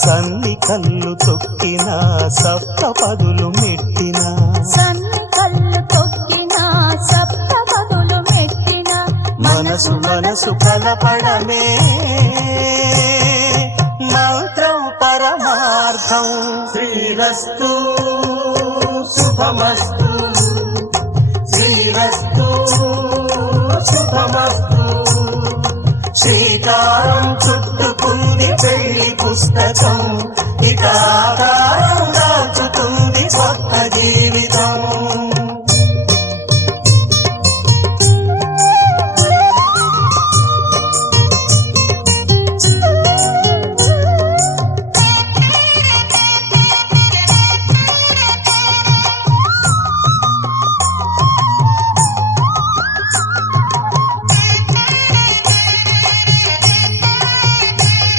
సన్ని కళ్ళు తొక్కిన సప్త పదులు మెట్టిన సన్ని కళ్ళు తొక్కిన సప్త పదులు మెట్టిన మనసు మనసు కలపడమే మంత్రం పరమార్థం. శ్రీరస్తు శుభమస్తు, శ్రీరస్తు శుభమస్తు. శ్రీకారం చుట్టుకుంది పెళ్లి పుస్తకం, ఇక ఆకారం దాచుతుంది కొత్త జీవితం.